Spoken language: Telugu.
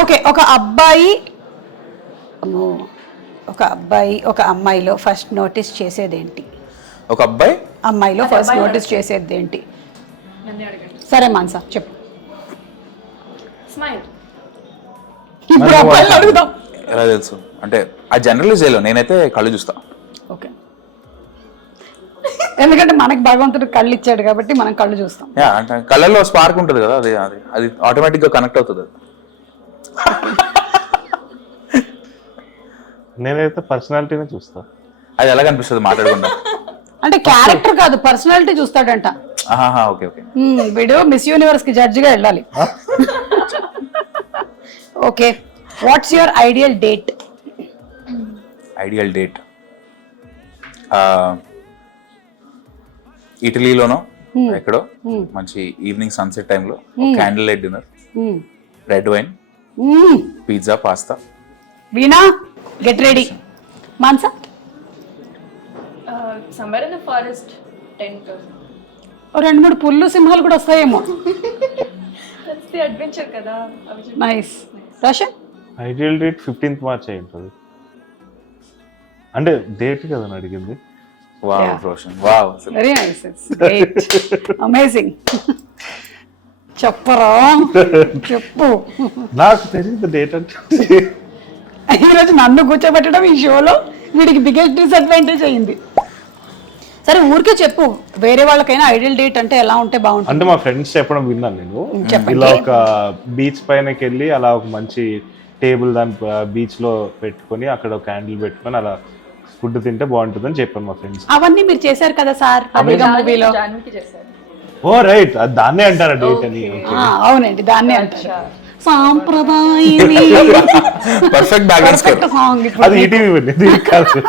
ఓకే, ఒక అబ్బాయి ఒక అమ్మాయిలో ఫస్ట్ నోటీస్ చేసేదేంటి? ఒక అబ్బాయి అమ్మాయిలో ఫస్ట్ నోటీస్ చేసేదేంటి? సరే మాన్సా చెప్పు. స్మైల్. ఇప్పుడు అబ్బాయిలు అడుగుదాం. ఎలా తెలుసు అంటే ఆ జనరలైజ్ చేయలేను, నేనైతే కళ్ళు చూస్తా. ఓకే, ఎందుకంటే మనకి భగవంతుడు కళ్ళు ఇచ్చాడు కాబట్టి మనం కళ్ళు చూస్తాం. అంటే కళ్ళల్లో స్పార్క్ ఉంటుంది కదా, అది అది అది ఆటోమేటిక్ గా కనెక్ట్ అవుతుంది. నేనైతే పర్సనాలిటీనే చూస్తా. అది ఎలా కనిపిస్తుంది మాట్లాడకుండా? అంటే క్యారెక్టర్ కాదు, పర్సనాలిటీ చూస్తాడంట. Okay okay. వీడు మిస్ యూనివర్స్ కి జడ్జ్ గా వెళ్ళాలి. Okay, what's your ideal date? Ideal date ఇటలీలోనో ఎక్కడో మంచి ఈవినింగ్ సన్సెట్ టైంలో candle light dinner, red wine, pizza, pasta. Veena get ready. Mansa? Somewhere in the forest, tent. 2-3 పుల్లు సింహాలు కూడా వస్తాయేమో. That's the adventure కదా. Nice. Roshan? Ideal date 15th March అయి ఉంటుంది. అంటే డేట్ కదా అని అడిగింది. Wow Roshan, wow. Very nice, it's great, amazing. చెప్పరా, చెప్పు. నాకు తెలియదు డేట్ అంటే. ఈరోజు నన్ను కూర్చోబెట్టడం ఈ షోలో వీడికి బిగ్గెస్ట్ డిసడ్వాంటేజ్ అయింది. సరే ఊరికే చెప్పు, వేరే వాళ్ళకైనా ఐడియల్ డేట్ అంటే ఎలా ఉంటే బాగుంటుంది? అంటే మా ఫ్రెండ్స్ చెప్పడం విన్నాను నేను. ఇలా ఒక బీచ్ పైనకి వెళ్ళి అలా ఒక మంచి టేబుల్ దాని బీచ్ లో పెట్టుకొని అక్కడ ఒక క్యాండిల్ పెట్టుకొని అలా ఫుడ్ తింటే బాగుంటుందని చెప్పాను మా ఫ్రెండ్స్. అవన్నీ మీరు చేశారు కదా సార్ మూవీలో. జాన్వికి చేశారు. ఓ రైట్, అది దాన్నే అంటారా డేట్ అని? అవునండి, దాన్నే అంటారు. సాంప్రదాయ పర్ఫెక్ట్ బ్యాలెన్స్. సాంగ్ అది ఈటీవీ కాదు.